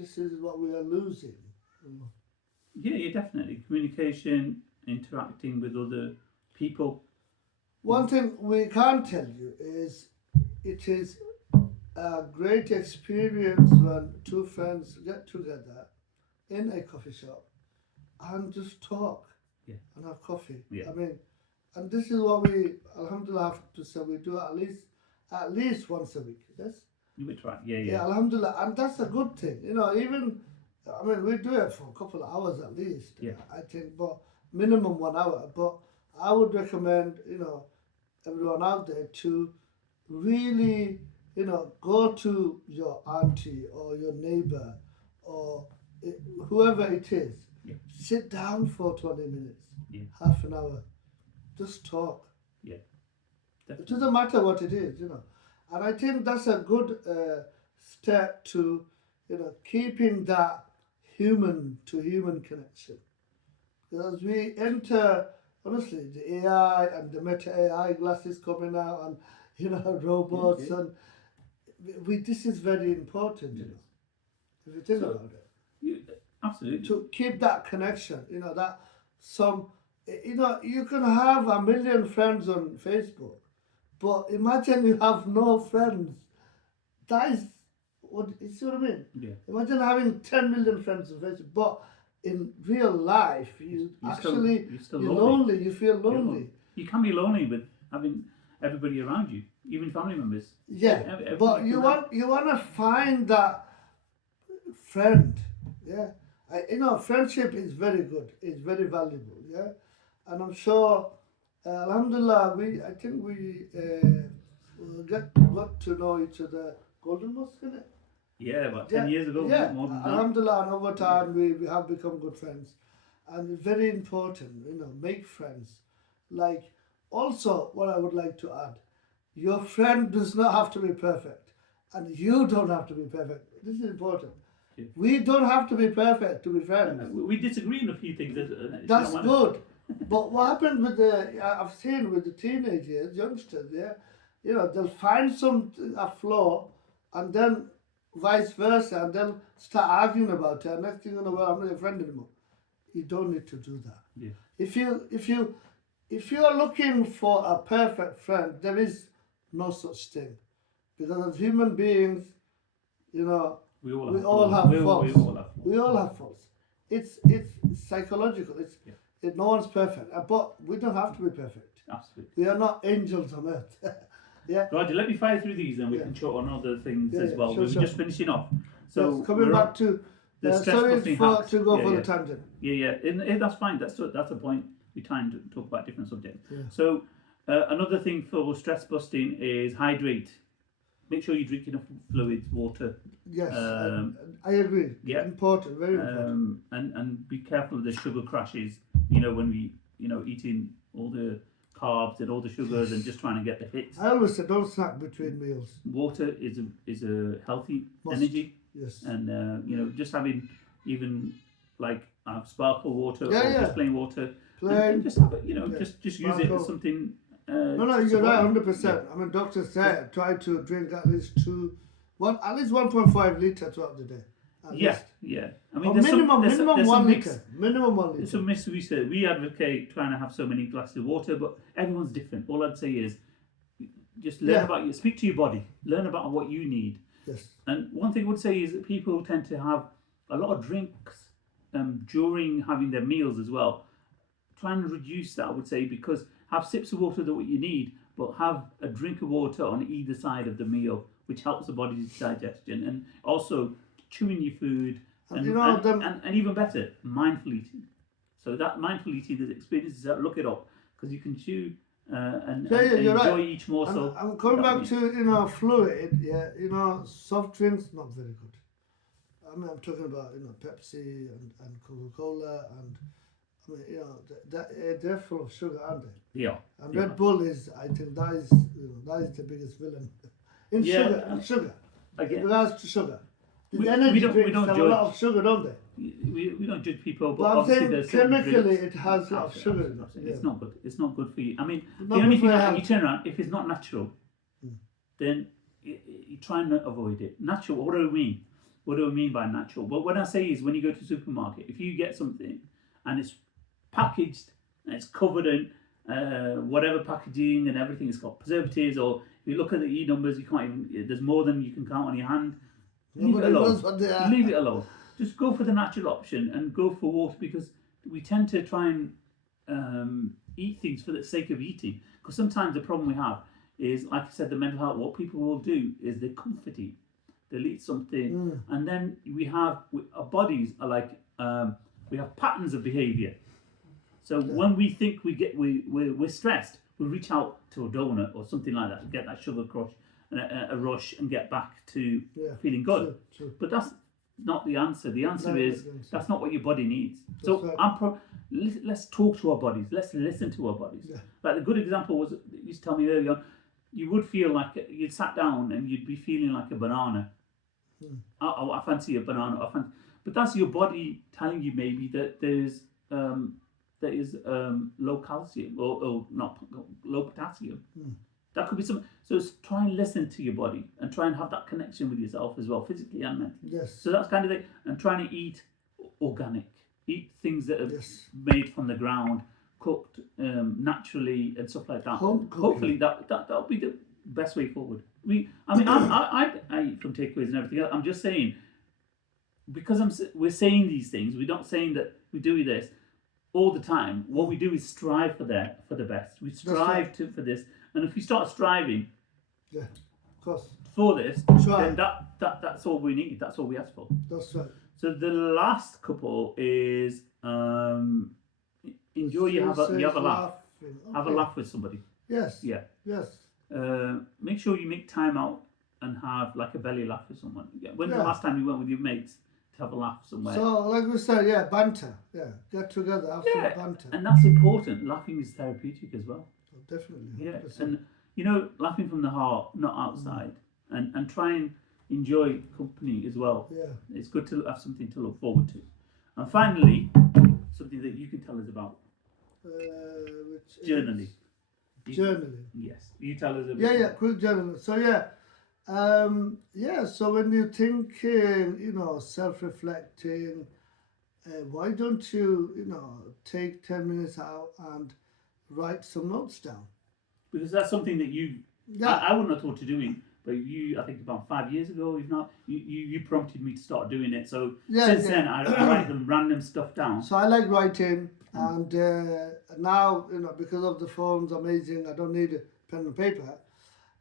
this is what we are losing. Yeah, definitely. Communication, interacting with other people. One thing we can't tell you is it is a great experience when two friends get together in a coffee shop and just talk Yeah. and have coffee. Yeah. I mean, and this is what we, alhamdulillah, have to say we do at least once a week. Yes. You would try. Yeah, Yeah, alhamdulillah, and that's a good thing. You know, even I mean, we do it for a couple of hours at least. Yeah. I think, but minimum 1 hour. But I would recommend, everyone out there to really, go to your auntie or your neighbor or whoever it is. Yeah. Sit down for 20 minutes, Yeah. half an hour, just talk. Yeah. It Definitely. doesn't matter what it is, And I think that's a good step to, keeping that human to human connection. Because we enter, honestly, the AI and the meta AI glasses coming out and, robots Yeah. and this is very important, if you think So- about it. Absolutely. To keep that connection, you can have 1 million friends on Facebook, but imagine you have no friends. That is what you see what I mean? Yeah. Imagine having 10 million friends on Facebook, but in real life You're still you're lonely. lonely. You feel You're lonely. You can be lonely with having everybody around you, even family members. Yeah, Everybody but you can have- want to find that friend. Yeah, friendship is very good. It's very valuable. Yeah, and I'm sure, Alhamdulillah, I think we got to know each other. Golden Mosque, innit? Yeah, about 10 years ago, Yeah, more than that. Alhamdulillah, and over time we have become good friends. And it's very important, make friends. Like, also, what I would like to add, your friend does not have to be perfect. And you don't have to be perfect. This is important. Yeah. We don't have to be perfect to be friends. We disagree on a few things. That's good. But what happens with I've seen with the teenagers, youngsters, they'll find a flaw and then vice versa, and they'll start arguing about it. And next thing you know, well, I'm not your friend anymore. You don't need to do that. Yeah. If you are looking for a perfect friend, there is no such thing, because as human beings, We all we have all faults. have We faults. all have faults. We all have faults. It's psychological. Yeah. No one's perfect, but we don't have to be perfect. Absolutely. We are not angels on earth. Yeah. Roger, let me fire through these, and we Yeah. can talk on other things Yeah, as yeah, well. sure, We're sure. just finishing off. So Yes, coming we're back on to the stress sorry busting for hacks. to go Yeah, for yeah. the tangent. Yeah, and that's fine. That's a point. We try to talk about different subjects. Yeah. So another thing for stress busting is hydrate. Make sure you drink enough fluids, water, Yes, I agree. yeah. Important, very important. and be careful of the sugar crashes. When we eating all the carbs and all the sugars and just trying to get the hits. I always say don't snack between meals. Water is a healthy Must. energy, Yes. and just having even like sparkle water Yeah, or yeah. just plain water. And Plain. just have it, Yeah. just use it Sparkle. as something. No, to you're support right, you. 100%. I mean, doctors say try to drink at least 1.5 litre throughout the day. At Yeah, least. yeah. I Or mean, there's minimum there's 1 mixed- litre. Minimum 1 There's litre. some mixed research. We advocate trying to have so many glasses of water, but everyone's different. All I'd say is just learn Yeah. about you. Speak to your body. Learn about what you need. Yes. And one thing I would say is that people tend to have a lot of drinks during having their meals as well. Try and reduce that, I would say, because have sips of water that what you need, but have a drink of water on either side of the meal, which helps the body's digestion, and also chewing your food, And and even better, mindful eating. So that mindful eating, there's experiences that look it up, because you can chew and you're enjoy right. each morsel. I'm coming without back being- to fluid. Yeah, soft drinks not very good. I mean, I'm talking about Pepsi and Coca-Cola and I mean they're full of sugar, aren't they? Yeah. And Yeah. Red Bull I think that is the biggest villain in Yeah. sugar. In Again, regards to sugar, the We- energy we don't drinks have a judge. lot of sugar, don't they? we don't judge people, but But I'm obviously saying there's certain chemically drinks- it has a lot of Absolutely, sugar in it. absolutely. Yeah. It's not good. It's not good for you. I mean, Not the only good thing for that you health. turn around, if it's not natural, then you try and avoid it. Natural, what do I mean? What do I mean by natural? But when I say is when you go to the supermarket, if you get something and it's packaged and it's covered in whatever packaging and everything, it's got preservatives, or if you look at the E numbers, you can't even. There's more than you can count on your hand. Leave it Nobody alone. knows what they are. Leave it alone. Just go for the natural option and go for water, because we tend to try and eat things for the sake of eating. Because sometimes the problem we have is, like I said, the mental health. What people will do is they comfort eat. They'll eat something, and then our bodies are like we have patterns of behaviour. So when we think we're stressed, we reach out to a donut or something like that, get that sugar crush and a rush, and get back to feeling good. True. But that's not the answer. The answer is that's not what your body needs. That's So right. let's talk to our bodies. Let's listen to our bodies. Yeah. Like the good example was, you used to tell me earlier on, you would feel like you'd sat down and you'd be feeling like a banana. I fancy a banana. But that's your body telling you maybe that there is low calcium or not low potassium. That could be something. So try and listen to your body and try and have that connection with yourself as well, physically and mentally. Yes. So that's kind of it. And trying to eat organic, eat things that are Yes. made from the ground, cooked naturally and stuff like that. Home cooking. Hopefully that'll be the best way forward. I eat from takeaways and everything else. I'm just saying, because we're saying these things. We're not saying that we do this all the time. What we do is strive for the best. We strive for this, and if we start striving, Yeah, of course. for this, Strive. then that's all we need. That's all we ask for. That's right. So the last couple is enjoy. You have a laugh. Have a laugh with somebody. Yes. Yeah. Yes. Make sure you make time out and have like a belly laugh with someone. Yeah. When's the Yeah. last time you went with your mates to have a laugh somewhere? So, like we said, banter. Yeah, get together, have some banter. And that's important. Laughing is therapeutic as well. Definitely. Yeah, 100%. and laughing from the heart, not outside, and try and enjoy company as well. Yeah. It's good to have something to look forward to. And finally, something that you can tell us about Which journaling. is journaling. Yes, you tell us about. Yeah, quick journaling. So so when you're thinking, self-reflecting, why don't you, take 10 minutes out and write some notes down? Because that's something that I wouldn't have thought to doing, but I think about 5 years ago, if not, you prompted me to start doing it. So since then, I write them random stuff down. So I like writing, and now, because of the phone's amazing, I don't need a pen and paper.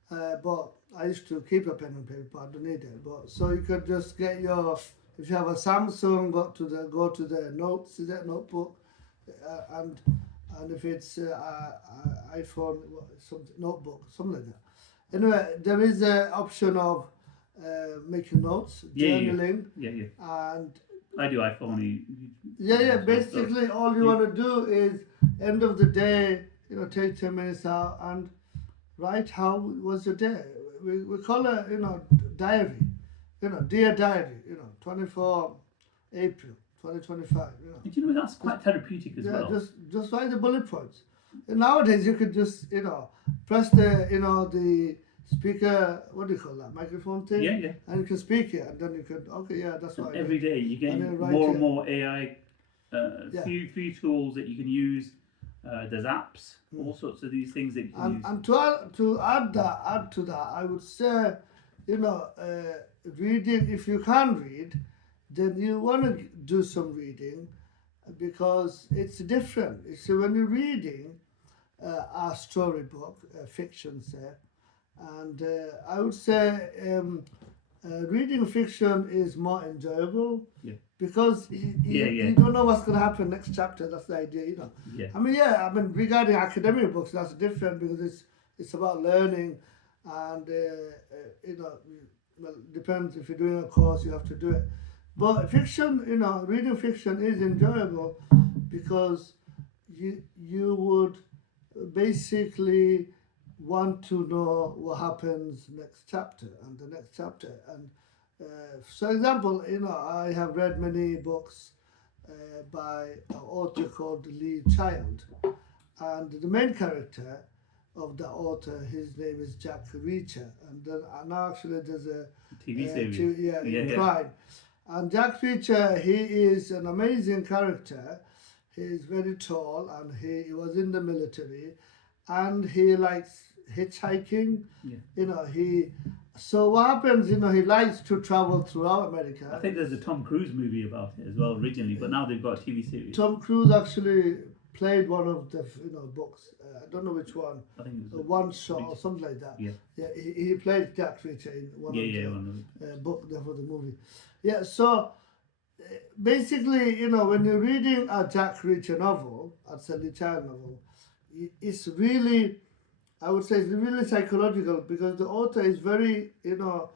But I used to keep a pen and paper, but I don't need it. But so you could just get if you have a Samsung, go to the notes, notebook, and if it's iPhone, something notebook, something like that. Anyway, there is an option of making notes, journaling, and I do iPhone. Basically, all you want to do is end of the day, take 10 minutes out and write how was your day. We call it, diary. Dear diary. 24 April 2025. And you know that's quite therapeutic as well. just write the bullet points. And nowadays you could just press the speaker, what do you call that, microphone thing? Yeah. And you can speak it, and then you could that's what every day you get more and more AI few tools that you can use. There's apps, all sorts of these things that you can use. And to add to that, I would say, reading. If you can read, then you want to do some reading, because it's different. So when you're reading a storybook, fiction, say, and I would say reading fiction is more enjoyable. Yeah. Because you don't know what's going to happen next chapter. That's the idea, Yeah. I mean, regarding academic books, that's different, because it's about learning, and well, it depends. If you're doing a course, you have to do it. But fiction, reading fiction is enjoyable, because you would basically want to know what happens next chapter and the next chapter. And for example, I have read many books by an author called Lee Child, and the main character of the author. His name is Jack Reacher, and actually there's a TV series. yeah, Yeah, in yeah. Prime. And Jack Reacher, he is an amazing character. He is very tall, and he was in the military, and he likes hitchhiking. Yeah. You know, he. So what happens? You know, he likes to travel throughout America. I think there's a Tom Cruise movie about it as well originally, but now they've got a TV series. Tom Cruise actually played one of the books. I don't know which one. I think it was One shot or something like that. Yeah. Yeah, he played Jack Reacher in one yeah, of yeah, the one of book for the movie. Yeah, so basically, you know, when you're reading a Jack Reacher novel, a Sally Child novel, it's really, I would say, it's really psychological because the author is very, you know,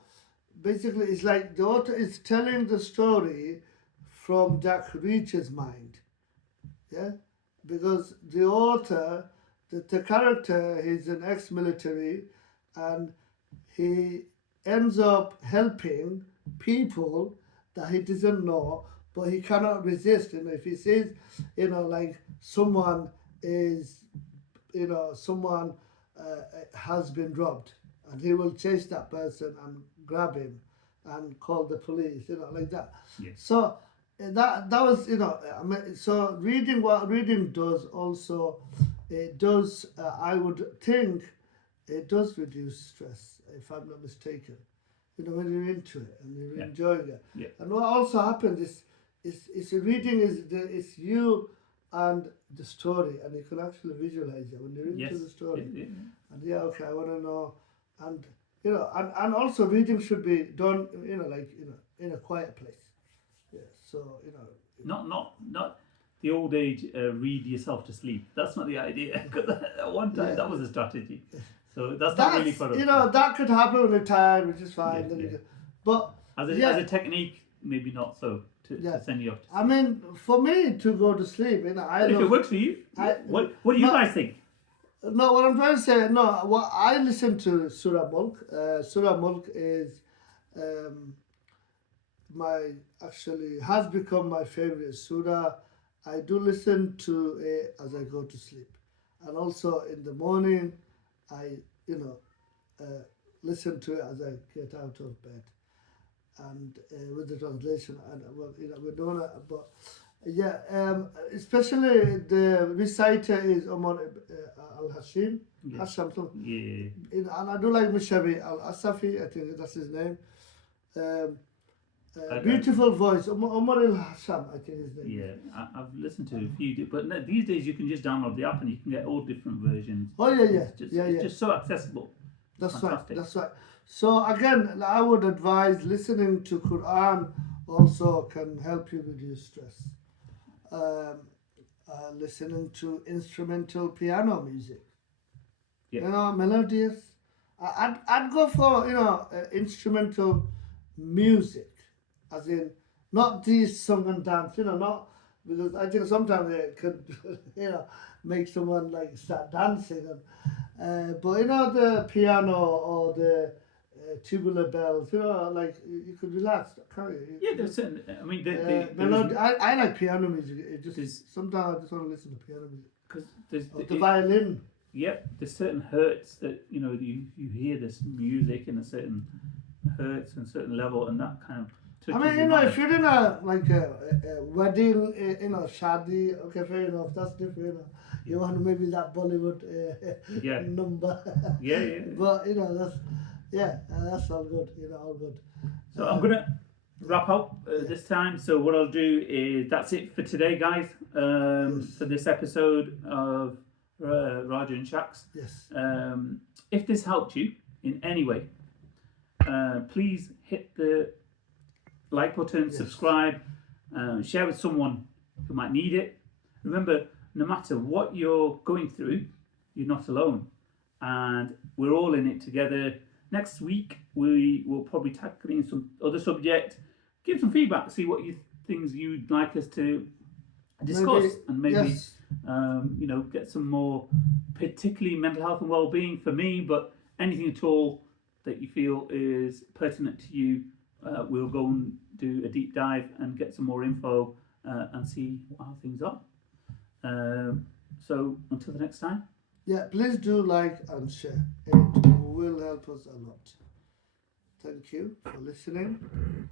basically it's like the author is telling the story from Jack Reacher's mind. Yeah, because the author, the character, he's an ex-military, and he ends up helping people that he doesn't know, but he cannot resist. You know, if he sees, you know, like someone is, you know, someone has been robbed, and he will chase that person and grab him and call the police, you know, like that. Yeah. So that was, you know, I mean, so reading, what reading does also, it does, I would think, it does reduce stress, if I'm not mistaken. You know, when you're into it and you're Yeah. enjoying it. Yeah. And what also happens is reading it's you and the story, and you can actually visualize it when you're into Yes. the story. Yeah, yeah. And yeah, okay, I want to know, and you know, and also reading should be done, you know, like, you know, in a quiet place. Yeah. So you know. Not the old age read yourself to sleep. That's not the idea. Because at one time Yeah. that was a strategy. So that's not really for us. You know, that could happen when you're tired, which is fine. Yeah, then you yeah. go. But As a, yeah. as a technique, maybe not so to Yeah. send you off. To I mean, for me to go to sleep, you know, I if it love. works for you, I- what do you no. guys think? No, what I'm trying to say, no, what I listen to Surah Mulk. Surah Mulk is actually has become my favorite surah. I do listen to it as I go to sleep, and also in the morning, I listen to it as I get out of bed, and with the translation, and well, you know, we're doing it, but yeah, especially the reciter is Omar Al Hashim. Yeah. Hasham, Yeah. and I do like Mushabi Al Asafi, I think that's his name. I- Beautiful voice, Omar Al Hasham, I think his name. Yeah, I've listened to a few, but no, these days you can just download the app and you can get all different versions. Oh yeah, yeah, It's just, yeah, it's yeah. just so accessible. That's fantastic. right. That's right. So again, I would advise listening to Quran also can help you reduce stress. Listening to instrumental piano music. Yeah. You know, melodious. I'd go for, you know, instrumental music, as in not these song and dance. You know, not because I think sometimes it could, you know, make someone like start dancing. And, but you know, the piano or the tubular bells. You know, like you could relax, can't you? Yeah, there's certain. I mean, Melody, I like piano music. It There's- just sometimes I just want to listen to piano music. because there's Or the violin. Yep, there's certain hertz that you know you hear this music in a certain hertz and certain level, and that kind of. I touches mean, your you know, mind. if you're in a like a wedding, you know, shadi, okay, fair enough, that's different. You know, you want maybe that Bollywood Yeah. number. Yeah. But you know, that's all good. You know, all good. So I'm gonna wrap up this time. So what I'll do is that's it for today, guys. Yes. For this episode of Raja and Shaks. Yes. If this helped you in any way, please hit the like button, Yes. subscribe, share with someone who might need it. Remember, no matter what you're going through, you're not alone, and we're all in it together. Next week, we will probably tackling some other subject, give some feedback, see what things you'd like us to discuss, and maybe yes. you know, get some more, particularly mental health and well-being for me, but anything at all that you feel is pertinent to you, we'll go and do a deep dive and get some more info and see how things are. So until the next time, Yeah, please do like and share. It will help us a lot. Thank you for listening.